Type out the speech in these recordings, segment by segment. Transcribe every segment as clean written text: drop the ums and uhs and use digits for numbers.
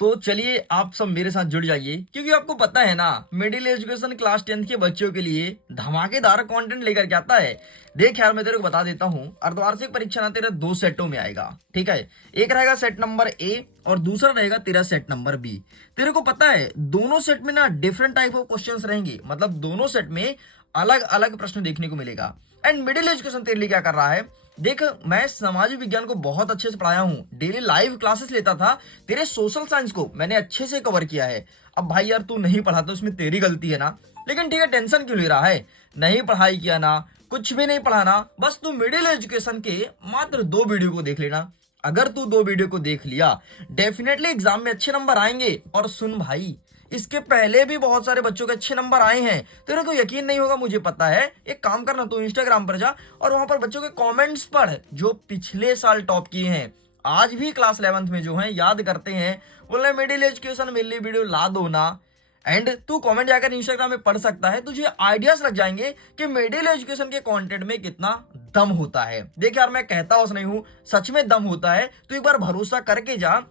तो चलिए आप सब मेरे साथ जुड़ जाइए, क्योंकि आपको पता है ना, मिडिल एजुकेशन क्लास 10th के बच्चों के लिए धमाकेदार कंटेंट लेकर के आता है। देख यार, मैं तेरे को बता देता हूँ, अर्धवार्षिक परीक्षा ना तेरे दो सेटों में आएगा। ठीक है, एक रहेगा सेट नंबर ए और दूसरा रहेगा तेरा सेट नंबर बी। तेरे को पता है दोनों सेट में ना डिफरेंट टाइप ऑफ क्वेश्चंस रहेंगे, मतलब दोनों सेट में अलग अलग प्रश्न देखने को मिलेगा। एंड मिडिल एजुकेशन तेरे लिए क्या कर रहा है, देख, मैं सामाजिक विज्ञान को बहुत अच्छे से पढ़ाया हूँ, डेली लाइव क्लासेस लेता था। तेरे सोशल साइंस को मैंने अच्छे से कवर किया है। अब भाई यार, तू नहीं पढ़ा तो इसमें तेरी गलती है ना, लेकिन ठीक है, टेंशन क्यों ले रहा है। नहीं पढ़ाई किया ना, कुछ भी नहीं पढ़ाना, बस तू मिडिल एजुकेशन के मात्र 2 वीडियो को देख लेना। अगर तू 2 वीडियो को देख लिया, डेफिनेटली एग्जाम में अच्छे नंबर आएंगे। और सुन भाई, इसके पहले भी बहुत सारे बच्चों के अच्छे नंबर आए हैं, तेरे को यकीन नहीं होगा, मुझे पता है। एक काम करना, तू इंस्टाग्राम पर जा और वहां पर बच्चों के कमेंट्स पढ़ जो पिछले साल टॉप किए हैं, आज भी क्लास 11th में जो हैं याद करते हैं, बोले मिडिल एजुकेशन मिली वीडियो ला दो ना। एंड तू कमेंट जाकर इंस्टाग्राम में पढ़ सकता है, तुझे आइडियाज लग जाएंगे कि मिडिल एजुकेशन के कंटेंट में कितना दम होता है। देख यार, मैं कहता हूं नहीं हूं, सच में दम होता है। तू एक बार भरोसा करके जा,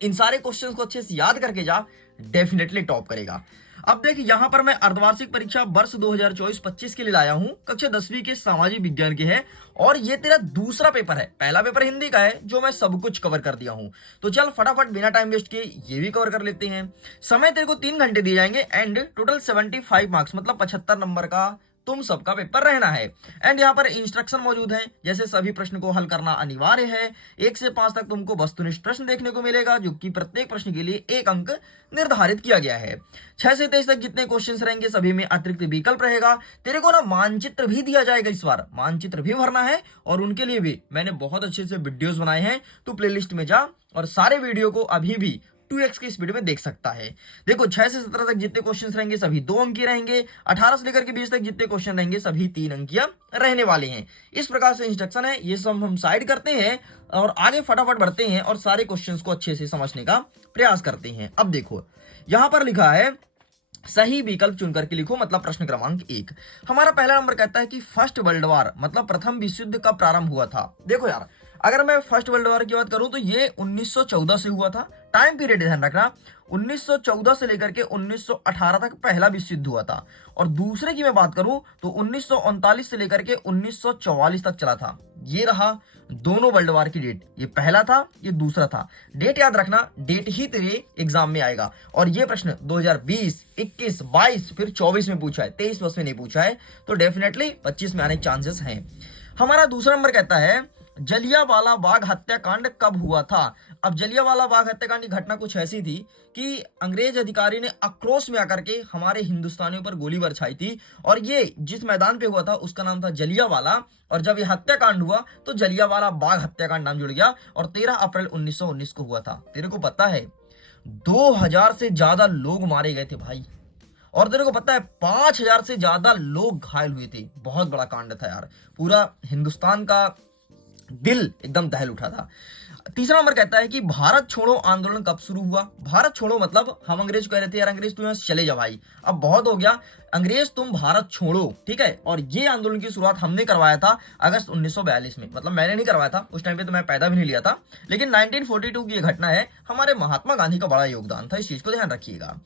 इन सारे क्वेश्चंस को अच्छे से याद करके जा, डेफिनेटली टॉप करेगा। अब देख, यहां पर मैं अर्धवार्षिक परीक्षा वर्ष 2024-25 के लिए लाया हूं, कक्षा 10वीं के सामाजिक विज्ञान के है। और ये तेरा दूसरा पेपर है, पहला पेपर हिंदी का है जो मैं सब कुछ कवर कर दिया हूं। तो चल फटाफट बिना टाइम वेस्ट किए ये भी कवर कर लेते हैं। समय तेरे को 3 घंटे दिए जाएंगे एंड टोटल 75 मार्क्स, मतलब 75 नंबर का तुम सबका पेपर रहना है। एंड यहाँ पर इंस्ट्रक्शन मौजूद है, जैसे सभी प्रश्न को हल करना अनिवार्य है। 1 से 5 तक तुमको वस्तुनिष्ठ प्रश्न देखने को मिलेगा, जो कि प्रत्येक प्रश्न के लिए 1 अंक निर्धारित किया गया है। 6 से 23 तक जितने क्वेश्चंस रहेंगे सभी में अतिरिक्त विकल्प रहेगा। तेरे को ना मानचित्र भी दिया जाएगा, इस बार मानचित्र भी भरना है, और उनके लिए भी मैंने बहुत अच्छे से वीडियोस बनाए हैं। तू प्लेलिस्ट में जा और सारे वीडियो को अभी भी 2x की स्पीड में देख सकता है। देखो, 6 से 17 तक जितने क्वेश्चंस रहेंगे सभी 2 अंक रहेंगे। 18 से लेकर के 20 तक जितने क्वेश्चन रहेंगे सभी 3 अंकिया रहने वाले हैं। इस प्रकार से इंस्ट्रक्शन है, ये सब हम साइड करते हैं और आगे फटाफट बढ़ते हैं और सारे क्वेश्चंस को अच्छे से समझने का प्रयास करते हैं। अब देखो, यहां पर लिखा है सही विकल्प चुन करके लिखो, मतलब प्रश्न क्रमांक 1। हमारा पहला नंबर कहता है कि फर्स्ट वर्ल्ड वॉर, मतलब प्रथम विश्व युद्ध कब प्रारंभ हुआ था। देखो यार, अगर मैं फर्स्ट वर्ल्ड वॉर की बात करूं तो ये 1914 से हुआ था। टाइम पीरियड ध्यान रखना, 1914 से लेकर के 1918 तक पहला विश्व युद्ध हुआ था। और दूसरे की मैं बात करूं तो 1939 से लेकर के 1944 तक चला था। ये रहा दोनों वर्ल्ड वॉर की डेट, ये पहला था, ये दूसरा था। डेट याद रखना, डेट ही तेरे एग्जाम में आएगा। और ये प्रश्न 2020, 21, 22 फिर 24 में पूछा है, 23 बस में नहीं पूछा है, तो डेफिनेटली 25 में आने के चांसेस हैं। हमारा दूसरा नंबर कहता है जलियांवाला बाग हत्याकांड कब हुआ था। अब जलियांवाला बाग हत्याकांड की घटना कुछ ऐसी थी कि अंग्रेज अधिकारी ने आक्रोश में आकर के हमारे हिंदुस्तानियों पर गोली बरसाई थी, और ये जिस मैदान पे हुआ था उसका नाम था जलियांवाला। और जब ये हत्याकांड हुआ तो जलियांवाला बाग हत्याकांड नाम जुड़ गया, और 13 अप्रैल 1919 को हुआ था। तेरे को पता है 2000 से ज्यादा लोग मारे गए थे भाई, और तेरे को पता है 5000 से ज्यादा लोग घायल हुए थे। बहुत बड़ा कांड था यार, पूरा हिंदुस्तान का दिल एकदम दहल उठा था। तीसरा नंबर कहता है कि भारत छोड़ो आंदोलन कब शुरू हुआ। भारत छोड़ो मतलब हम अंग्रेज कह रहे थे यार अंग्रेज तुम यहाँ से चले जा भाई, अब बहुत हो गया, अंग्रेज तुम भारत छोड़ो, ठीक है। और ये आंदोलन की शुरुआत हमने करवाया था अगस्त 1942 में, मतलब मैंने नहीं करवाया था, उस टाइम पे तो मैं पैदा भी नहीं लिया था, लेकिन 1942 की ये घटना है। हमारे महात्मा गांधी का बड़ा योगदान था, इस चीज को ध्यान रखिएगा।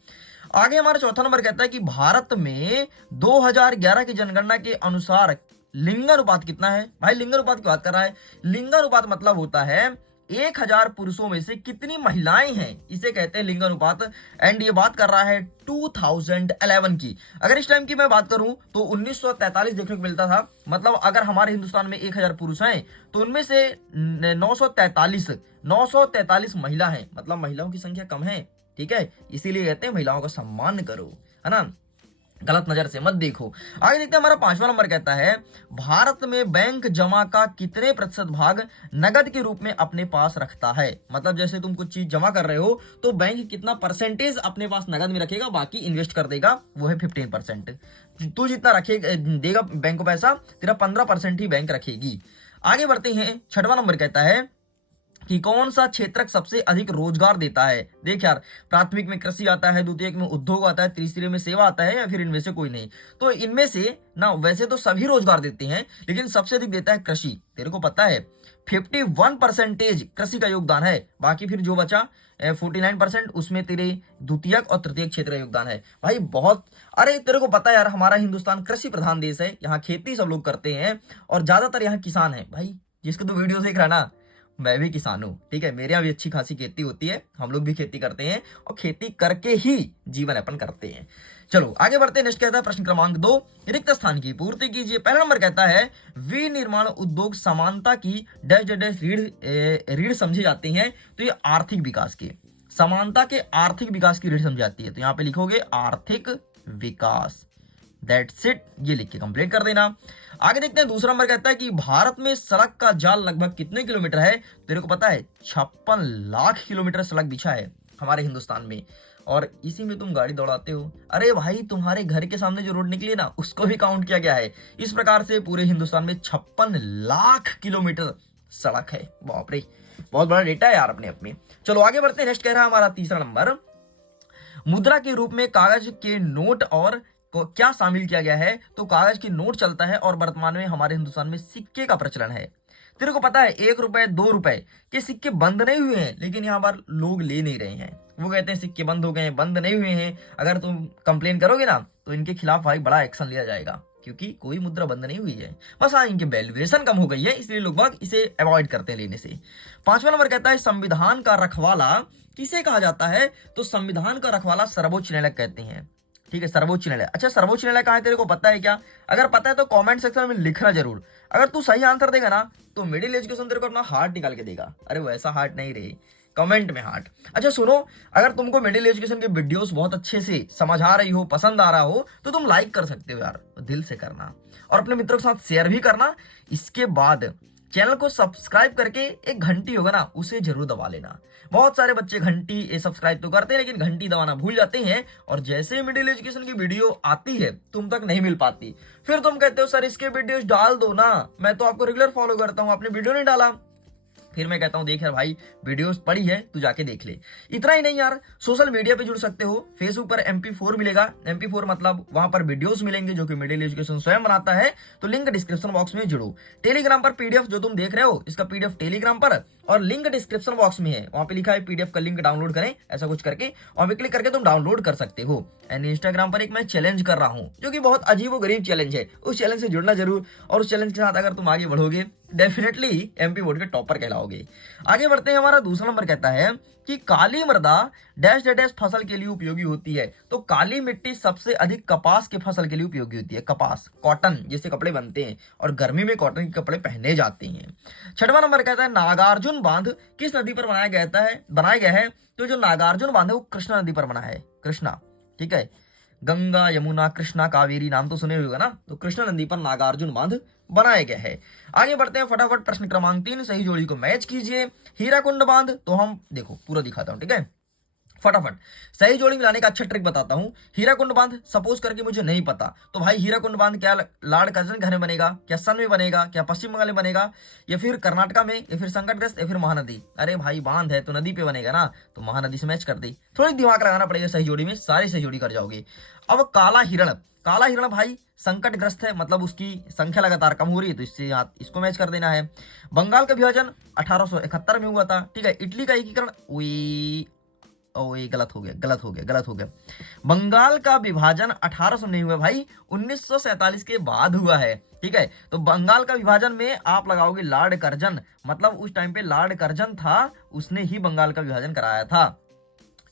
आगे हमारा चौथा नंबर कहता है कि भारत में 2011 की जनगणना के अनुसार लिंगानुपात कितना है। भाई लिंगानुपात की बात कर रहा है, लिंगानुपात मतलब होता है 1000 पुरुषों में से कितनी महिलाएं हैं, इसे कहते हैं लिंगानुपात। एंड ये बात कर रहा है 2011 की। अगर इस टाइम की मैं बात करूं तो 1943 देखने को मिलता था, मतलब अगर हमारे हिंदुस्तान में 1000 पुरुष हैं तो उनमें से 943 महिला हैं, मतलब महिलाओं की संख्या कम है, ठीक है। इसीलिए कहते हैं महिलाओं का सम्मान करो, है ना, गलत नजर से मत देखो। आगे देखते हैं, हमारा 5वां नंबर कहता है भारत में बैंक जमा का कितने प्रतिशत भाग नगद के रूप में अपने पास रखता है। मतलब जैसे तुम कुछ चीज जमा कर रहे हो तो बैंक कितना परसेंटेज अपने पास नगद में रखेगा, बाकी इन्वेस्ट कर देगा, वो है 15%। तू जितना रखेगा देगा बैंक को पैसा, तेरा 15% ही बैंक रखेगी। आगे बढ़ते हैं, 6वां नंबर कहता है कि कौन सा क्षेत्रक सबसे अधिक रोजगार देता है। देख यार, प्राथमिक में कृषि आता है, द्वितीयक में उद्योग आता है, तीसरे में सेवा आता है, या फिर इनमें से कोई नहीं। तो इनमें से ना वैसे तो सभी रोजगार देते हैं, लेकिन सबसे अधिक देता है कृषि। तेरे को पता है 51% कृषि का योगदान है, बाकी फिर जो बचा 49% उसमें तेरे द्वितीयक और तृतीयक क्षेत्र का योगदान है। भाई बहुत, अरे तेरे को पता है यार हमारा हिंदुस्तान कृषि प्रधान देश है, यहाँ खेती सब लोग करते हैं और ज्यादातर यहाँ किसान है। भाई जिसको तू वीडियो देख रहा है ना, मैं भी किसान हूँ, ठीक है, मेरे यहाँ भी अच्छी खासी खेती होती है, हम लोग भी खेती करते हैं और खेती करके ही जीवन यापन करते हैं। चलो आगे बढ़ते हैं। नेक्स्ट कहता है प्रश्न क्रमांक 2, रिक्त स्थान की पूर्ति कीजिए। पहला नंबर कहता है विनिर्माण उद्योग समानता की डैश डैश डैश रीढ़ समझी जाती हैं, तो ये आर्थिक विकास के, समानता के आर्थिक विकास की रीढ़ समझी जाती है, तो यहाँ पे लिखोगे आर्थिक विकास, दैट्स इट, ये लिख के कंप्लीट कर देना। आगे देखते हैं दूसरा नंबर कहता है कि भारत में सड़क का जाल लगभग कितने किलोमीटर है। तेरे को पता है 56 लाख किलोमीटर सड़क बिछा है हमारे हिंदुस्तान में, और इसी में तुम गाड़ी दौड़ाते हो। अरे भाई तुम्हारे घर के सामने जो रोड निकली है ना, उसको भी काउंट किया गया है। इस प्रकार से पूरे हिंदुस्तान में 56 लाख किलोमीटर सड़क है। बाप रे, बहुत बड़ा डेटा है यार अपने आप में। चलो आगे बढ़ते हैं। नेक्स्ट कह रहा है हमारा तीसरा नंबर, मुद्रा के रूप में कागज के नोट और को क्या शामिल किया गया है, तो कागज की नोट चलता है और वर्तमान में हमारे हिंदुस्तान में सिक्के का प्रचलन है। तेरे को पता है 1 रुपए 2 रुपए के सिक्के बंद नहीं हुए हैं, लेकिन यहाँ पर लोग ले नहीं रहे हैं। वो कहते हैं सिक्के बंद हो गए हैं, बंद नहीं हुए हैं। अगर तुम कंप्लेन करोगे ना तो इनके खिलाफ भाई बड़ा एक्शन लिया जाएगा, क्योंकि कोई मुद्रा बंद नहीं हुई है, बस हाँ इनकी वैल्यूएशन कम हो गई है, इसलिए लोग बाग इसे अवॉइड करते हैं लेने से। पांचवा नंबर कहता है संविधान का रखवाला किसे कहा जाता है, तो संविधान का रखवाला सर्वोच्च न्यायालय कहते हैं। ठीक है, सर्वोच्च न्यायालय। अच्छा सर्वोच्च न्यायालय कहाँ है तेरे को पता है क्या? अगर पता है तो कमेंट सेक्शन में लिखना जरूर। अगर तू सही आंसर देगा ना तो मिडिल एजुकेशन तेरे को अपना हार्ट निकाल के देगा। अरे वैसा हार्ट नहीं रही, कमेंट में हार्ट। अच्छा सुनो, अगर तुमको मिडिल एजुकेशन के वीडियोस बहुत अच्छे से समझ आ रही हो, पसंद आ रहा हो, तो तुम लाइक कर सकते हो यार, दिल से करना, और अपने मित्रों के साथ शेयर भी करना। इसके बाद चैनल को सब्सक्राइब करके एक घंटी होगा ना, उसे जरूर दबा लेना। बहुत सारे बच्चे घंटी सब्सक्राइब तो करते हैं लेकिन घंटी दबाना भूल जाते हैं, और जैसे मिडिल एजुकेशन की वीडियो आती है तुम तक नहीं मिल पाती, फिर तुम कहते हो सर इसके वीडियोस डाल दो ना, मैं तो आपको रेगुलर फॉलो करता हूँ, आपने वीडियो नहीं डाला। फिर मैं कहता हूं देख यार भाई वीडियोस पड़ी है, तू जाके देख ले। इतना ही नहीं यार, सोशल मीडिया पे जुड़ सकते हो। फेसबुक पर MP4 मिलेगा, MP4 मतलब वहां पर वीडियोस मिलेंगे जो कि मिडिल एजुकेशन स्वयं बनाता है, तो लिंक डिस्क्रिप्शन बॉक्स में जुड़ो। टेलीग्राम पर PDF जो तुम देख रहे हो, इसका PDF टेलीग्राम पर, और लिंक डिस्क्रिप्शन बॉक्स में है, वहां पे लिखा है PDF का लिंक डाउनलोड करें, ऐसा कुछ करके वहां पे क्लिक करके तुम डाउनलोड कर सकते हो। एंड इंस्टाग्राम पर एक मैं चैलेंज कर रहा हूँ जो कि बहुत अजीब और गरीब चैलेंज है, उस चैलेंज से जुड़ना जरूर, और उस चैलेंज के साथ अगर तुम आगे बढ़ोगे डेफिनेटली MP बोर्ड के टॉपर कहलाओगे। आगे बढ़ते हैं। हमारा दूसरा नंबर कहता है कि काली मृदा डैश डैश फसल के लिए उपयोगी होती है, तो काली मिट्टी सबसे अधिक कपास के फसल के लिए उपयोगी होती है। कपास, कॉटन जैसे कपड़े बनते हैं, और गर्मी में कॉटन के कपड़े पहने जाते हैं। छठवां नंबर कहता है नागार्जुन बांध किस नदी पर बनाया गया है, तो जो नागार्जुन बांध है वो कृष्णा नदी पर बना है। कृष्णा, ठीक है, गंगा यमुना कृष्णा कावेरी नाम तो सुने होगा ना, तो कृष्णा नदी पर नागार्जुन बांध बनाया गया है। आगे बढ़ते हैं फटाफट। प्रश्न क्रमांक 3, सही जोड़ी को मैच कीजिए। हीराकुंड बांध, तो हम देखो पूरा दिखाता हूं, ठीक है, फटाफट सही जोड़ी मिलाने का अच्छा ट्रिक बताता हूं। हीराकुंड बांध सपोज करके मुझे नहीं पता, तो भाई हीराकुंड बांध क्या लार्ड कर्जन घर में बनेगा, क्या सन में बनेगा, क्या पश्चिम बंगाल में बनेगा, या फिर कर्नाटका में, या फिर संकटग्रस्त, या फिर महानदी। अरे भाई बांध है तो नदी पे बनेगा ना, तो महानदी से मैच कर दी। थोड़ी दिमाग लगाना पड़ेगा सही जोड़ी में, सारी सही जोड़ी कर जाओगे। अब काला हिरण भाई संकटग्रस्त है, मतलब उसकी संख्या लगातार कम हो रही है, तो इससे इसको मैच कर देना है। बंगाल का विभाजन 1871 में हुआ था, ठीक है। इटली का एकीकरण, ये गलत हो गया। बंगाल का विभाजन 1800 नहीं हुआ भाई, 1947 के बाद हुआ है, ठीक है। तो बंगाल का विभाजन में आप लगाओगे लॉर्ड कर्जन, मतलब उस टाइम पे लॉर्ड कर्जन था, उसने ही बंगाल का विभाजन कराया था।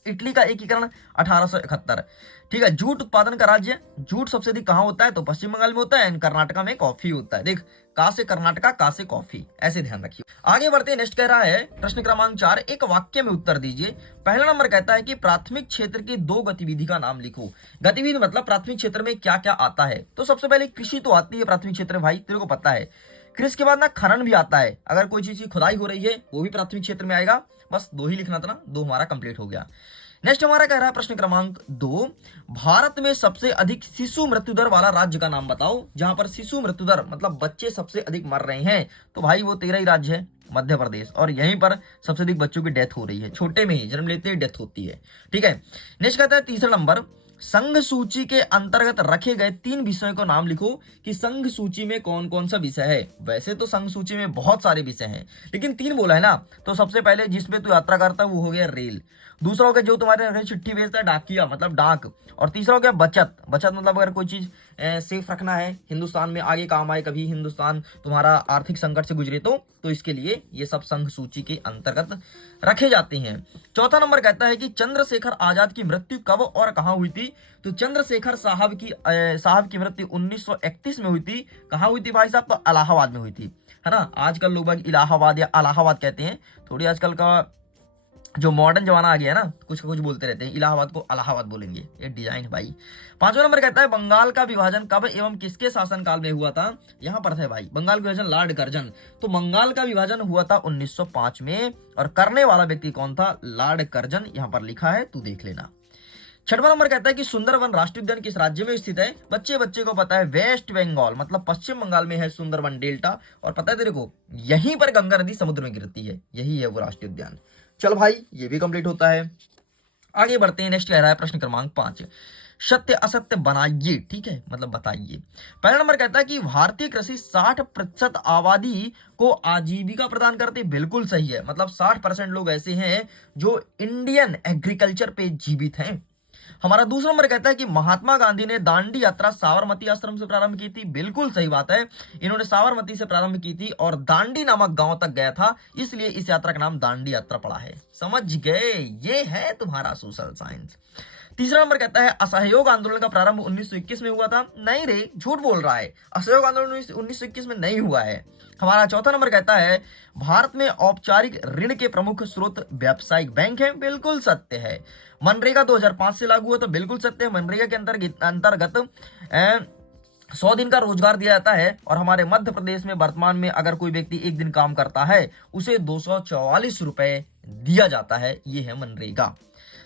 इटली का एकीकरण 1871, ठीक है। जूट उत्पादन का राज्य, जूट सबसे अधिक कहां होता है, तो पश्चिम बंगाल में होता है, कर्नाटका में कॉफी होता है। देख, का से कर्नाटका, का से कॉफी, ऐसे ध्यान रखिए। आगे बढ़ते हैं। नेक्स्ट कह रहा है प्रश्न क्रमांक 4, एक वाक्य में उत्तर दीजिए। पहला नंबर कहता है कि प्राथमिक क्षेत्र की 2 गतिविधि का नाम लिखो। गतिविधि मतलब प्राथमिक क्षेत्र में क्या क्या आता है, तो सबसे पहले कृषि तो आती है प्राथमिक क्षेत्र में, भाई तेरे को पता है। कृषि के बाद ना खनन भी आता है, अगर कोई चीज की खुदाई हो रही है वो भी प्राथमिक क्षेत्र में आएगा। बस 2 ही लिखना था ना, 2 हमारा कंप्लीट हो गया। नेक्स्ट हमारा कह रहा है प्रश्न क्रमांक 2, भारत में सबसे अधिक शिशु मृत्यु दर वाला राज्य का नाम बताओ। जहां पर शिशु मृत्यु दर मतलब बच्चे सबसे अधिक मर रहे हैं, तो भाई वो 13 ही राज्य है, मध्य प्रदेश, और यहीं पर सबसे अधिक बच्चों की डेथ हो रही है, छोटे में ही जन्म लेते ही डेथ होती है, ठीक है। नेक्स्ट कहता है तीसरा नंबर, संघ सूची के अंतर्गत रखे गए 3 विषयों को नाम लिखो कि संघ सूची में कौन कौन सा विषय है। वैसे तो संघ सूची में बहुत सारे विषय हैं, लेकिन 3 बोला है ना, तो सबसे पहले जिसमें तू यात्रा करता है वो हो गया रेल, दूसरा हो गया जो तुम्हारे चिट्ठी भेजता है डाकिया मतलब डाक, और तीसरा हो गया बचत। बचत मतलब अगर कोई चीज सेफ रखना है, हिंदुस्तान में आगे काम आए, कभी हिंदुस्तान तुम्हारा आर्थिक संकट से गुजरे तो इसके लिए ये सब संघ सूची के अंतर्गत रखे जाते हैं। चौथा नंबर कहता है कि चंद्रशेखर आजाद की मृत्यु कब और कहां हुई थी। तो चंद्रशेखर साहब की मृत्यु 1931 में हुई थी। कहां हुई थी भाई साहब? तो इलाहाबाद में हुई थी, है ना। आजकल लोग बाग इलाहाबाद या इलाहाबाद कहते हैं, थोड़ी आजकल का जो मॉडर्न जमाना आ गया है ना, कुछ कुछ बोलते रहते हैं, इलाहाबाद को इलाहाबाद बोलेंगे, ये डिजाइन है भाई। पांचवा नंबर कहता है बंगाल का विभाजन कब एवं किसके शासनकाल में हुआ था। यहां पर था भाई बंगाल का विभाजन लॉर्ड कर्जन। तो बंगाल का विभाजन हुआ था 1905 में, और करने वाला व्यक्ति कौन था? Lord Curzon. यहां पर लिखा है, तू देख लेना। छठवां नंबर कहता है कि सुंदरवन राष्ट्रीय उद्यान किस राज्य में स्थित है। बच्चे को पता है, वेस्ट बंगाल मतलब पश्चिम बंगाल में है सुंदरवन डेल्टा, और पता है तेरे को यहीं पर गंगा नदी समुद्र में गिरती है, यही है वो राष्ट्रीय उद्यान। चल भाई ये भी कंप्लीट होता है। आगे बढ़ते हैं, नेक्स्ट कह रहा है प्रश्न क्रमांक 5, सत्य असत्य बनाइए, ठीक है, मतलब बताइए। पहला नंबर कहता है कि भारतीय कृषि 60% आबादी को आजीविका प्रदान करती। बिल्कुल सही है, मतलब 60% लोग ऐसे हैं जो इंडियन एग्रीकल्चर पे जीवित हैं। हमारा दूसरा नंबर कहता है कि महात्मा गांधी ने दांडी यात्रा साबरमती आश्रम से प्रारंभ की थी। बिल्कुल सही बात है, इन्होंने साबरमती से प्रारंभ की थी और दांडी नामक गांव तक गया था, इसलिए इस यात्रा का नाम दांडी यात्रा पड़ा है। समझ गए, ये है तुम्हारा सोशल साइंस। तीसरा नंबर कहता है असहयोग आंदोलन का प्रारंभ 1921 में हुआ था। नहीं रे, झूठ बोल रहा है, असहयोग आंदोलन 1921 में नहीं हुआ है। हमारा चौथा नंबर कहता है भारत में औपचारिक ऋण के प्रमुख स्रोत व्यावसायिक बैंक है। बिल्कुल सत्य है। मनरेगा 2005 से लागू हुआ, तो बिल्कुल सत्य है। मनरेगा के अंतर्गत 100 दिन का रोजगार दिया जाता है, और हमारे मध्य प्रदेश में वर्तमान में अगर कोई व्यक्ति एक दिन काम करता है उसे 244 रुपए दिया जाता है। ये है मनरेगा।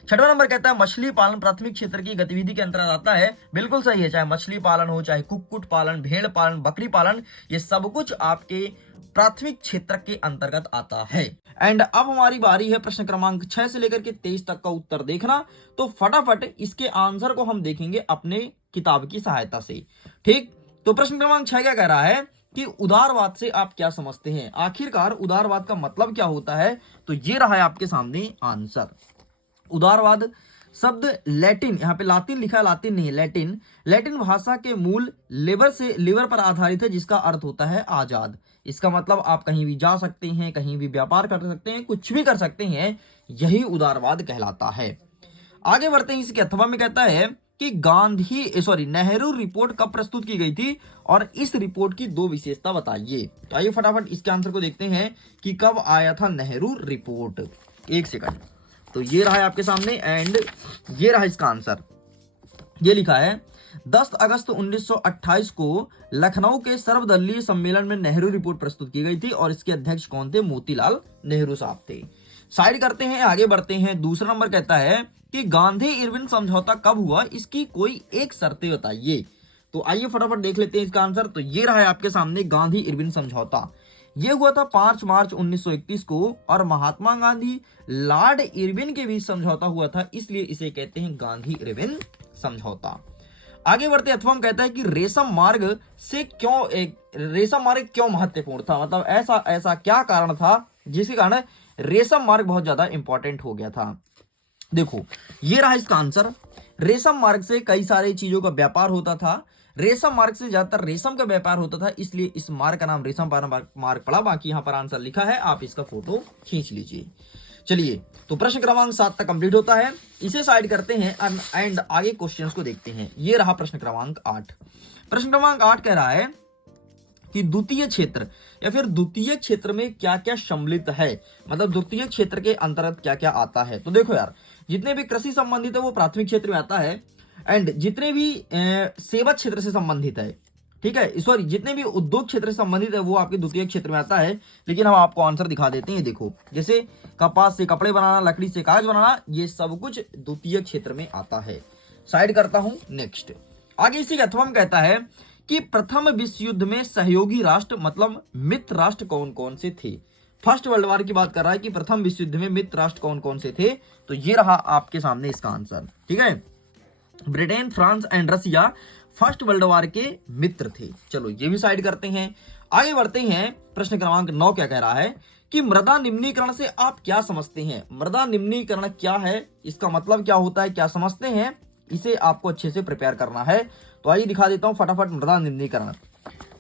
छठवां नंबर कहता है मछली पालन प्राथमिक क्षेत्र की गतिविधि के अंतर्गत आता है। बिल्कुल सही है, चाहे मछली पालन हो, चाहे कुक्कुट पालन, भेड़ पालन, बकरी पालन, ये सब कुछ आपके प्राथमिक क्षेत्र के अंतर्गत आता है। एंड अब हमारी बारी है प्रश्न क्रमांक 6 से लेकर के 23 तक का उत्तर देखना। तो फटाफट इसके आंसर को हम देखेंगे अपने किताब की सहायता से, ठीक। तो प्रश्न क्रमांक 6 क्या कह रहा है कि उदारवाद से आप क्या समझते हैं। आखिरकार उदारवाद का मतलब क्या होता है, तो ये रहा है आपके सामने आंसर। उदारवाद शब्द लैटिन, यहाँ पे लातिन लिखा है, लातिन नहीं लैटिन, लैटिन भाषा के मूल लिवर पर आधारित है, जिसका अर्थ होता है आजाद। इसका मतलब आप कहीं भी जा सकते हैं, कहीं भी व्यापार कर सकते हैं, कुछ भी कर सकते हैं, यही उदारवाद कहलाता है। आगे बढ़ते हैं, इसके अथवा में कहता है कि नेहरू रिपोर्ट कब प्रस्तुत की गई थी, और इस रिपोर्ट की 2 विशेषता बताइए। तो आइए फटाफट इसके आंसर को देखते हैं कि कब आया था नेहरू रिपोर्ट। एक सेकंड, तो ये रहा है आपके सामने, एंड ये रहा इसका आंसर। ये लिखा है 10 अगस्त 1928 को लखनऊ के सर्वदलीय सम्मेलन में नेहरू रिपोर्ट प्रस्तुत की गई थी, और इसके अध्यक्ष कौन थे? मोतीलाल नेहरू साहब थे। साइड करते हैं, आगे बढ़ते हैं। दूसरा नंबर कहता है कि गांधी इरविन समझौता कब हुआ, इसकी कोई एक शर्तें बताइए। तो आइए फटाफट देख लेते हैं इसका आंसर। तो ये रहा है आपके सामने गांधी इरविन समझौता। ये हुआ था 5 मार्च 1931 को, और महात्मा गांधी लॉर्ड इरविन के बीच समझौता हुआ था, इसलिए इसे कहते हैं गांधी इरविन समझौता। आगे बढ़ते अथवा कहता है कि रेशम मार्ग क्यों महत्वपूर्ण था, मतलब ऐसा क्या कारण था जिसके कारण रेशम मार्ग बहुत ज्यादा इंपॉर्टेंट हो गया था। देखो ये रहा इसका आंसर। रेशम मार्ग से कई सारी चीजों का व्यापार होता था, रेशम मार्ग से ज्यादातर रेशम का व्यापार होता था, इसलिए इस मार्ग का नाम रेशम मार्ग पड़ा। बाकी यहाँ पर आंसर लिखा है, आप इसका फोटो खींच लीजिए। चलिए, तो प्रश्न क्रमांक 7 तक कंप्लीट होता है, इसे साइड करते हैं एंड आगे क्वेश्चंस को देखते हैं। ये रहा प्रश्न क्रमांक 8। प्रश्न क्रमांक 8 कह रहा है कि द्वितीय क्षेत्र या फिर द्वितीय क्षेत्र में क्या क्या सम्मिलित है, मतलब द्वितीय क्षेत्र के अंतर्गत क्या क्या आता है। तो देखो यार, जितने भी कृषि संबंधित है वो प्राथमिक क्षेत्र में आता है, एंड जितने भी सेवा क्षेत्र से संबंधित है, ठीक है, सॉरी जितने भी उद्योग क्षेत्र से संबंधित है वो आपके द्वितीय क्षेत्र में आता है। लेकिन हम आपको आंसर दिखा देते हैं, देखो जैसे कपास से कपड़े बनाना, लकड़ी से कागज बनाना, ये सब कुछ द्वितीय क्षेत्र में आता है। साइड करता हूं, नेक्स्ट। आगे इसी के अथवा में कहता है कि प्रथम विश्व युद्ध में सहयोगी राष्ट्र मतलब मित्र राष्ट्र कौन कौन से थे। फर्स्ट वर्ल्ड वॉर की बात कर रहा है कि प्रथम विश्व युद्ध में मित्र राष्ट्र कौन कौन से थे। तो ये रहा आपके सामने इसका आंसर, ठीक है। Britain, France and Russia first world war के मित्र थे। चलो ये भी साइड करते हैं, आगे बढ़ते हैं। प्रश्न क्रमांक 9 क्या कह रहा है कि मृदा निम्नीकरण से आप क्या समझते हैं। मृदा निम्नीकरण क्या है, इसका मतलब क्या होता है, क्या समझते हैं, इसे आपको अच्छे से प्रिपेयर करना है। तो आइए दिखा देता हूं फटाफट मृदा निम्नीकरण।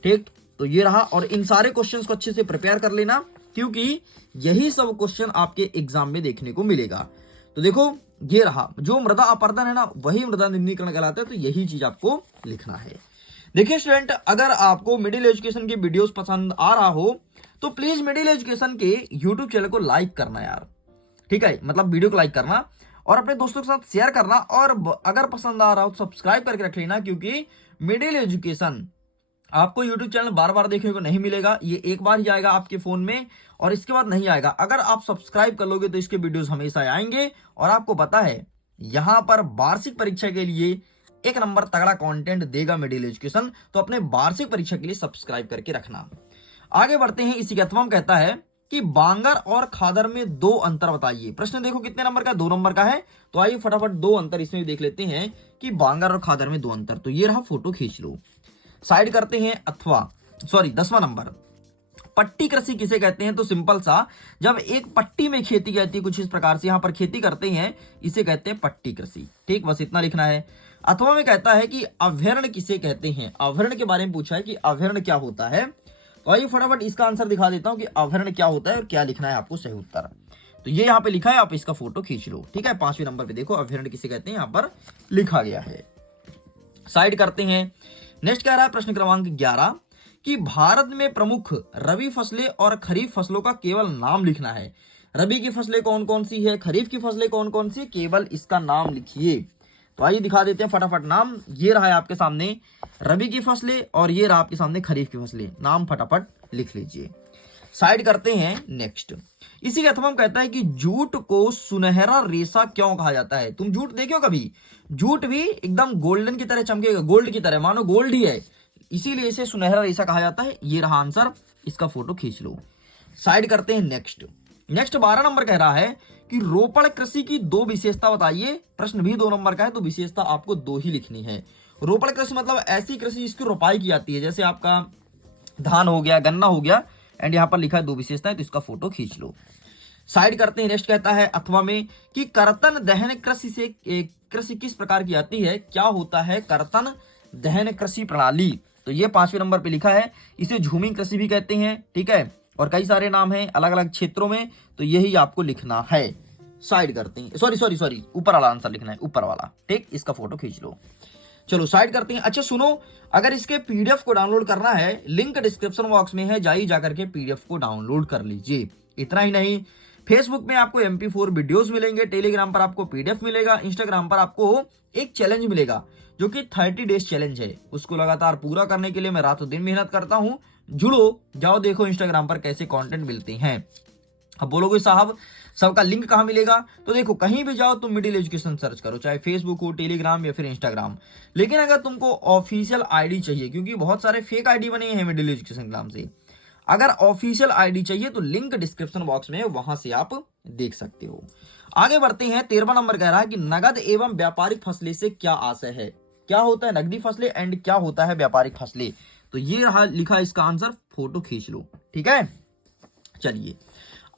ठीक, तो ये रहा, और इन सारे क्वेश्चंस को अच्छे से प्रिपेयर कर लेना, क्योंकि यही सब क्वेश्चन आपके एग्जाम में देखने को मिलेगा। तो देखो ये रहा, जो मृदा अपरदन है ना, वही मृदा निम्नीकरण कहलाता है। तो यही चीज आपको लिखना है। देखिए स्टूडेंट, अगर आपको मिडिल एजुकेशन की वीडियोस पसंद आ रहा हो तो प्लीज मिडिल एजुकेशन के यूट्यूब चैनल को लाइक करना यार, ठीक है, मतलब वीडियो को लाइक करना और अपने दोस्तों के साथ शेयर करना, और अगर पसंद आ रहा हो तो सब्सक्राइब करके रख लेना, क्योंकि मिडिल एजुकेशन आपको यूट्यूब चैनल बार बार देखने को नहीं मिलेगा। ये एक बार ही आएगा आपके फोन में और इसके बाद नहीं आएगा। अगर आप सब्सक्राइब कर लोगे तो इसके वीडियोस हमेशा आएंगे। और आपको पता है यहां पर वार्षिक परीक्षा के लिए एक नंबर तगड़ा कंटेंट देगा मिडिल एजुकेशन, तो अपने वार्षिक परीक्षा के लिए सब्सक्राइब करके रखना। आगे बढ़ते हैं। इसी के कहता है कि बांगर और खादर में दो अंतर बताइए। प्रश्न देखो कितने नंबर का, 2 नंबर का है। तो आइए फटाफट दो अंतर इसमें भी देख लेते हैं कि बांगर और खादर में दो अंतर। तो ये रहा, फोटो खींच लो, साइड करते हैं। अथवा 10वां नंबर, पट्टी कृषि किसे कहते हैं। तो सिंपल सा, जब एक पट्टी में खेती की जाती है, कुछ इस प्रकार से यहां पर खेती करते हैं, इसे कहते हैं पट्टी कृषि। ठीक, बस इतना लिखना है। अथवा में कहता है कि अभ्यारण्य किसे कहते हैं। अभ्यारण्य के बारे में पूछा है कि अभ्यारण्य क्या होता है। तो आइए फटाफट इसका आंसर दिखा देता हूं कि अभ्यारण्य क्या होता है और क्या लिखना है आपको सही उत्तर। तो ये यहाँ पे लिखा है, आप इसका फोटो खींच लो। ठीक है, 5वें नंबर पे देखो अभ्यारण्य किसे कहते हैं, यहाँ पर लिखा गया है। साइड करते हैं। नेक्स्ट कह रहा है प्रश्न क्रमांक 11 कि भारत में प्रमुख रबी फसलें और खरीफ फसलों का केवल नाम लिखना है। रबी की फसलें कौन कौन सी है, खरीफ की फसलें कौन कौन सी, केवल इसका नाम लिखिए। तो आइए दिखा देते हैं फटाफट नाम। ये रहा है आपके सामने रबी की फसलें और ये रहा आपके सामने खरीफ की फसलें। नाम फटाफट लिख लीजिए। साइड करते हैं। नेक्स्ट, इसी के अथवा कहता है कि जूट को सुनहरा रेशा क्यों कहा जाता है। तुम जूट देखो कभी, जूट भी एकदम गोल्डन की तरह चमकेगा, गोल्ड की तरह, मानो गोल्ड ही है, इसीलिए इसे सुनहरा रेशा कहा जाता है। ये रहा आंसर, इसका फोटो खींच लो। साइड करते हैं। नेक्स्ट 12 नंबर कह रहा है कि रोपण कृषि की दो विशेषता बताइए। प्रश्न भी 2 नंबर का है, तो विशेषता आपको 2 ही लिखनी है। रोपण कृषि मतलब ऐसी कृषि जिसकी रोपाई की जाती है, जैसे आपका धान हो गया, गन्ना हो गया, एंड यहाँ पर लिखा है 2 विशेषताएं, तो इसका फोटो खींच लो। साइड करते हैं। नेक्स्ट कहता है अथवा में कि कर्तन दहन कृषि से कृषि किस प्रकार की जाती है। क्या होता है कर्तन दहन कृषि प्रणाली। तो ये 5वें नंबर पे लिखा है। इसे झूमिंग कृषि भी कहते हैं। ठीक है, और कई सारे नाम हैं अलग अलग क्षेत्रों में, तो यही आपको लिखना है। साइड करते हैं। सॉरी, ऊपर वाला आंसर लिखना है, ऊपर वाला। ठीक, इसका फोटो खींच लो। चलो साइड करते हैं। अच्छा सुनो, अगर इसके पीडीएफ को डाउनलोड करना है, लिंक डिस्क्रिप्शन बॉक्स में है, जाइए जाकर के पीडीएफ को डाउनलोड कर लीजिए। इतना ही नहीं, फेसबुक में आपको MP4 वीडियोस मिलेंगे, टेलीग्राम पर आपको पीडीएफ मिलेगा, इंस्टाग्राम पर आपको एक चैलेंज मिलेगा जो कि 30 डेज चैलेंज है। उसको लगातार पूरा करने के लिए मैं रातों दिन मेहनत करता हूँ। जुड़ो, जाओ देखो इंस्टाग्राम पर कैसे कंटेंट मिलते हैं। अब बोलोगे साहब सबका लिंक कहाँ मिलेगा, तो देखो कहीं भी जाओ तुम मिडिल एजुकेशन सर्च करो, चाहे फेसबुक हो, टेलीग्राम या फिर इंस्टाग्राम। लेकिन अगर तुमको ऑफिशियल आईडी चाहिए, क्योंकि बहुत सारे फेक आईडी बने हैं मिडिल एजुकेशन के नाम से, अगर ऑफिशियल आईडी चाहिए तो लिंक डिस्क्रिप्शन बॉक्स में है, वहां से आप देख सकते हो। आगे बढ़ते हैं। 13वां नंबर कह रहा है कि नगद एवं व्यापारिक फसलें से क्या आशय है। क्या होता है नगदी फसलें एंड क्या होता है व्यापारिक फसलें। तो ये रहा लिखा इसका आंसर, फोटो खींच लो। ठीक है, चलिए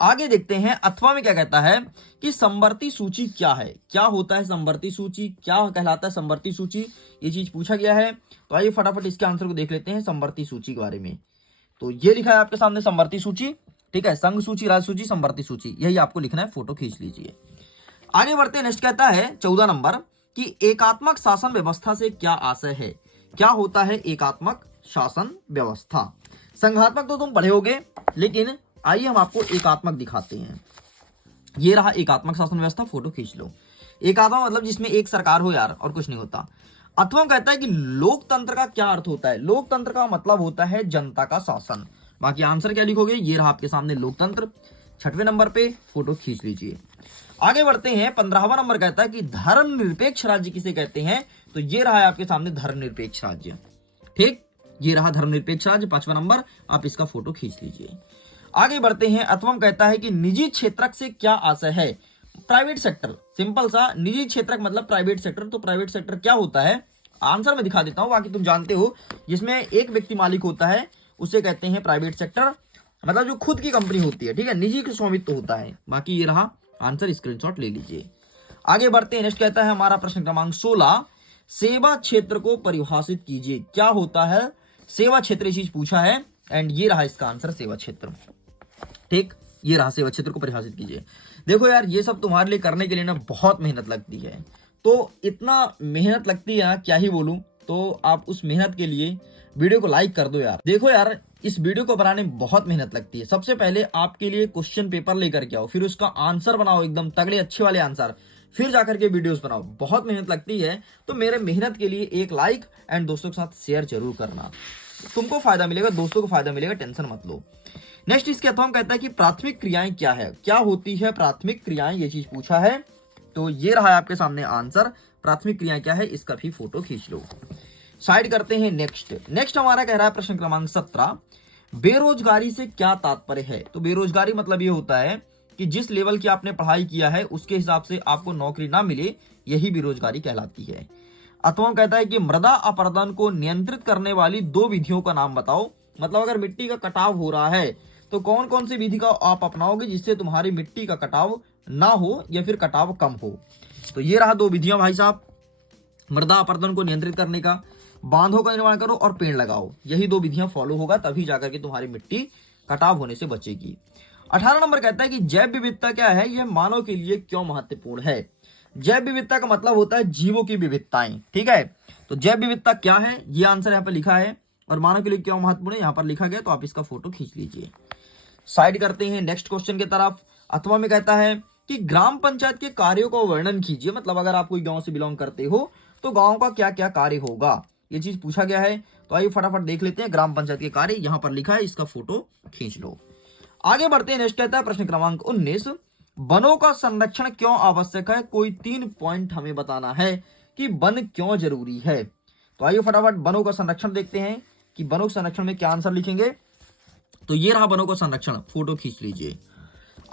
आगे देखते हैं। अथवा में क्या कहता है कि समवर्ती सूची क्या है। क्या होता है समवर्ती सूची, क्या कहलाता है समवर्ती सूची, ये चीज पूछा गया है। तो आइए फटाफट इसके आंसर को देख लेते हैं समवर्ती सूची के बारे में। तो ये लिखा है आपके सामने समवर्ती सूची। ठीक है, संघ सूची, राज्य सूची, समवर्ती सूची, यही आपको लिखना है, फोटो खींच लीजिए। आगे बढ़ते हैं। नेक्स्ट कहता है 14 नंबर कि एकात्मक शासन व्यवस्था से क्या आशय है। क्या होता है एकात्मक शासन व्यवस्था। संघात्मक तो तुम पढ़े होगे, लेकिन आइए हम आपको एकात्मक दिखाते हैं। ये रहा एकात्मक शासन व्यवस्था, फोटो खींच लो। एकात्मक मतलब जिसमें एक सरकार हो यार, और कुछ नहीं होता। अथवा कहता है कि लोकतंत्र का क्या अर्थ होता है। लोकतंत्र का मतलब होता है जनता का शासन। बाकी आंसर क्या लिखोगे, ये रहा आपके सामने लोकतंत्र। 6वें नंबर पे फोटो खींच लीजिए। आगे बढ़ते हैं। 15वां नंबर कहता है कि धर्मनिरपेक्ष राज्य किसे कहते हैं। तो ये रहा है आपके सामने धर्मनिरपेक्ष राज्य। ठीक, ये रहा धर्मनिरपेक्ष राज्य, 5वां नंबर, आप इसका फोटो खींच लीजिए। आगे बढ़ते हैं। अथवा कहता है कि निजी क्षेत्र से क्या आशय है। प्राइवेट सेक्टर, सिंपल सा, निजी क्षेत्र का मतलब प्राइवेट सेक्टर। तो प्राइवेट सेक्टर क्या होता है, आंसर में दिखा देता हूं, बाकी तुम जानते हो। जिसमें एक व्यक्ति मालिक होता है उसे कहते हैं प्राइवेट सेक्टर, मतलब जो खुद की कंपनी होती है, ठीक है, निजी का स्वामित्व होता है। बाकी ये रहा आंसर, स्क्रीनशॉट ले लीजिए। आगे बढ़ते हैं, नेक्स्ट कहता है हमारा प्रश्न क्रमांक 16, सेवा क्षेत्र को परिभाषित कीजिए। क्या होता है सेवा क्षेत्र, ये चीज पूछा है, एंड ये रहा इसका आंसर, सेवा क्षेत्र। ठीक, ये रहा सेवा क्षेत्र को परिभाषित कीजिए। देखो यार, ये सब तुम्हारे लिए करने के लिए ना बहुत मेहनत लगती है, तो इतना मेहनत लगती है ना, क्या ही बोलूं। तो आप उस मेहनत के लिए वीडियो को लाइक कर दो यार। देखो यार, इस वीडियो को बनाने में बहुत मेहनत लगती है। सबसे पहले आपके लिए क्वेश्चन पेपर लेकर के आओ, फिर उसका आंसर बनाओ, एकदम तगड़े अच्छे वाले आंसर, फिर जाकर के वीडियोस बनाओ। बहुत मेहनत लगती है, तो मेरे मेहनत के लिए एक लाइक एंड दोस्तों के साथ शेयर जरूर करना। तुमको फायदा मिलेगा, दोस्तों को फायदा मिलेगा, टेंशन मत लो। नेक्स्ट इसके अथवा कहता है कि प्राथमिक क्रियाएं क्या है, क्या होती है प्राथमिक क्रियाएं, ये चीज पूछा है। तो ये रहा है आपके सामने आंसर, प्राथमिक क्रियाएं क्या है, इसका भी फोटो खींच लो। साइड करते हैं नेक्स्ट हमारा कह रहा है प्रश्न क्रमांक 17, बेरोजगारी से क्या तात्पर्य है। तो बेरोजगारी मतलब ये होता है कि जिस लेवल की आपने पढ़ाई किया है उसके हिसाब से आपको नौकरी ना मिले, यही बेरोजगारी कहलाती है। अथवा कहता है कि मृदा अपरदन को नियंत्रित करने वाली 2 विधियों का नाम बताओ। मतलब अगर मिट्टी का कटाव हो रहा है तो कौन कौन सी विधि का आप अपनाओगे जिससे तुम्हारी मिट्टी का कटाव ना हो या फिर कटाव कम हो। तो ये रहा 2 विधियां भाई साहब, मृदा अपरदन को नियंत्रित करने का, बांधों का निर्माण करो और पेड़ लगाओ। यही 2 विधियां फॉलो होगा, तभी जाकर के तुम्हारी मिट्टी कटाव होने से बचेगी। 18 नंबर कहता है कि जैव विविधता क्या है, यह मानव के लिए क्यों महत्वपूर्ण है। जैव विविधता का मतलब होता है जीवों की विविधताएं, ठीक है। तो जैव विविधता क्या है, ये आंसर यहाँ पर लिखा है, और मानव के लिए क्यों महत्वपूर्ण है यहाँ पर लिखा गया। तो आप इसका फोटो खींच लीजिए। साइड करते हैं नेक्स्ट क्वेश्चन की तरफ। अथवा में कहता है कि ग्राम पंचायत के कार्यों का वर्णन कीजिए। मतलब अगर आप कोई गांव से बिलोंग करते हो तो गांव का क्या क्या कार्य होगा, ये चीज पूछा गया है। तो आइए फटाफट देख लेते हैं ग्राम पंचायत के कार्य, यहाँ पर लिखा है, इसका फोटो खींच लो। आगे बढ़ते हैं, नेक्स्ट कहता है प्रश्न क्रमांक 19, वनों का संरक्षण क्यों आवश्यक है। कोई 3 पॉइंट हमें बताना है कि वन क्यों जरूरी है। तो आइए फटाफट वनों का संरक्षण देखते हैं कि वनों के संरक्षण में क्या आंसर लिखेंगे। तो ये रहा वनों का संरक्षण, फोटो खींच लीजिए।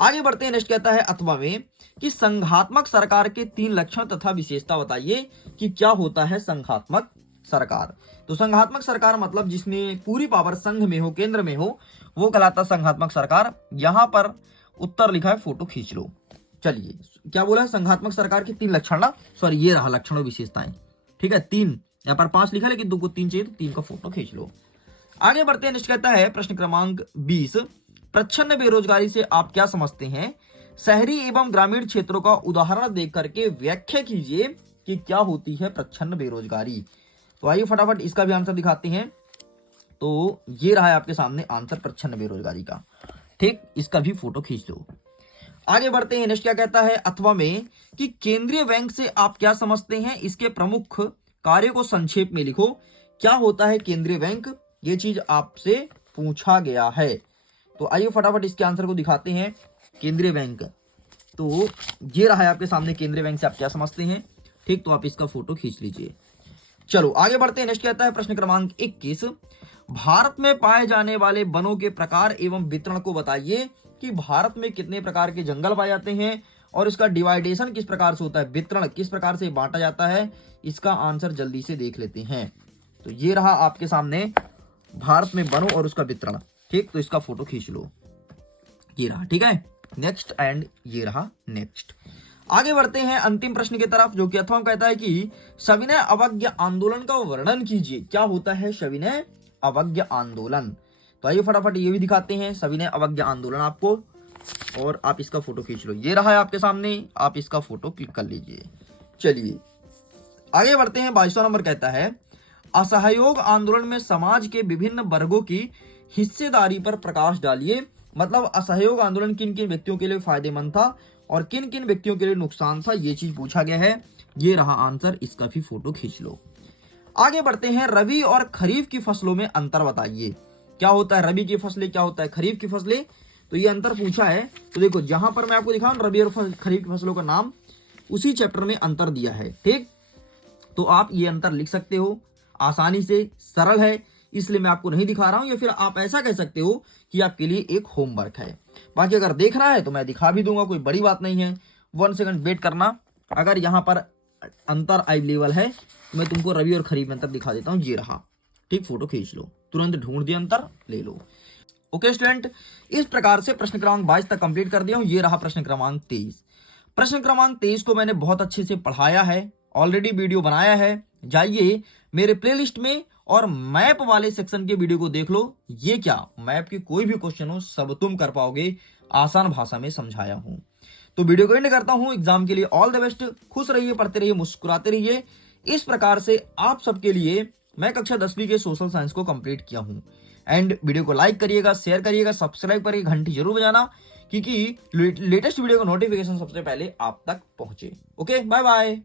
आगे बढ़ते हैं, नेक्स्ट कहता है अथवा में कि संघात्मक सरकार के 3 लक्षण तथा विशेषता बताइए कि क्या होता है संघात्मक सरकार। तो संघात्मक सरकार मतलब जिसमें पूरी पावर संघ में हो, केंद्र में हो, वो कहलाता संघात्मक सरकार। यहां पर उत्तर लिखा है, फोटो खींच लो। चलिए, क्या बोला है, संघात्मक सरकार के 3 लक्षण ना, सॉरी ये रहा लक्षण और विशेषताएं, ठीक है। 3 यहाँ पर 5 लिखा है, लेकिन तुमको 3 चाहिए तो 3 का फोटो खींच लो। आगे बढ़ते हैं, नेक्स्ट कहता है प्रश्न क्रमांक 20, प्रच्छन्न बेरोजगारी से आप क्या समझते हैं। शहरी एवं ग्रामीण क्षेत्रों का उदाहरण देख करके व्याख्या कीजिए कि क्या होती है प्रच्छन्न बेरोजगारी। तो आइए फटाफट इसका भी आंसर दिखाते हैं। तो ये रहा है आपके सामने आंसर प्रच्छन्न बेरोजगारी का, ठीक, इसका भी फोटो खींच लो। आगे बढ़ते हैं, नेक्स्ट क्या कहता है अथवा में कि केंद्रीय बैंक से आप क्या समझते हैं, इसके प्रमुख कार्य को संक्षेप में लिखो। क्या होता है केंद्रीय बैंक, ये चीज आपसे पूछा गया है। तो आइए फटाफट इसके आंसर को दिखाते हैं। केंद्रीय बैंक, तो ये रहा है आपके सामने, केंद्रीय बैंक से आप क्या समझते हैं, ठीक। तो आप इसका फोटो खींच लीजिए। चलो आगे बढ़ते हैं, नेक्स्ट कहता है प्रश्न क्रमांक 21, भारत में पाए जाने वाले वनों के प्रकार एवं वितरण को बताइए कि भारत में कितने प्रकार के जंगल पाए जाते हैं और इसका डिवाइडेशन किस प्रकार से होता है, वितरण किस प्रकार से बांटा जाता है। इसका आंसर जल्दी से देख लेते हैं। तो ये रहा आपके सामने भारत में वनों और उसका वितरण, ठीक। तो इसका फोटो खींच लो, ये रहा, ठीक है। नेक्स्ट एंड ये रहा नेक्स्ट। आगे बढ़ते हैं अंतिम प्रश्न की तरफ, जो कि अथवा कहता है कि सविनय अवज्ञा आंदोलन का वर्णन कीजिए। क्या होता है सविनय अवज्ञा आंदोलन। तो आइए फटाफट ये भी दिखाते हैं सविनय अवज्ञा आंदोलन आपको, और आप इसका फोटो खींच लो। ये रहा है आपके सामने, आप इसका फोटो क्लिक कर लीजिए। चलिए आगे बढ़ते हैं। 22वां नंबर कहता है असहयोग आंदोलन में समाज के विभिन्न वर्गों की हिस्सेदारी पर प्रकाश डालिए। मतलब असहयोग आंदोलन किन किन व्यक्तियों के लिए फायदेमंद था और किन किन व्यक्तियों के लिए नुकसान था, ये चीज पूछा गया है। ये रहा आंसर, इसका भी फोटो खींच लो। आगे बढ़ते हैं, रबी और खरीफ की फसलों में अंतर बताइए। क्या होता है रबी की फसलें, क्या होता है खरीफ की फसलें। तो ये अंतर पूछा है। तो देखो जहां पर मैं आपको दिखाऊं रबी और खरीफ की फसलों का नाम, उसी चैप्टर में अंतर दिया है, ठीक। तो आप ये अंतर लिख सकते हो आसानी से, सरल है, इसलिए मैं आपको नहीं दिखा रहा हूं, या फिर आप ऐसा कह सकते हो कि आपके लिए एक होमवर्क है। बाकी अगर देखना है तो मैं दिखा भी दूंगा, कोई बड़ी बात नहीं है। 1 सेकंड वेट करना, अगर यहाँ पर अंतर अवेलेबल है तो मैं तुमको रवि और खरीफ में अंतर दिखा देता हूँ। ये रहा, ठीक, फोटो खींच लो, तुरंत ढूंढ दिया अंतर, ले लो। ओके स्टूडेंट, इस प्रकार से प्रश्न क्रमांक 22 तक कंप्लीट कर दिया हूँ। ये रहा प्रश्न क्रमांक 23। प्रश्न क्रमांक 23 को मैंने बहुत अच्छे से पढ़ाया है, ऑलरेडी वीडियो बनाया है। जाइए मेरे प्लेलिस्ट में और मैप वाले सेक्शन के वीडियो को देख लो। ये क्या, मैप के कोई भी क्वेश्चन हो सब तुम कर पाओगे, आसान भाषा में समझाया हूं। तो वीडियो को एंड करता हूं। एग्जाम के लिए ऑल द बेस्ट। खुश रहिए, पढ़ते रहिए, मुस्कुराते रहिए। इस प्रकार से आप सबके लिए मैं कक्षा 10वीं के सोशल साइंस को कंप्लीट किया हूं। एंड वीडियो को लाइक करिएगा, शेयर करिएगा, सब्सक्राइब करिए, घंटी जरूर बजाना, क्योंकि लेटेस्ट वीडियो का नोटिफिकेशन सबसे पहले आप तक पहुंचे। Okay, bye bye.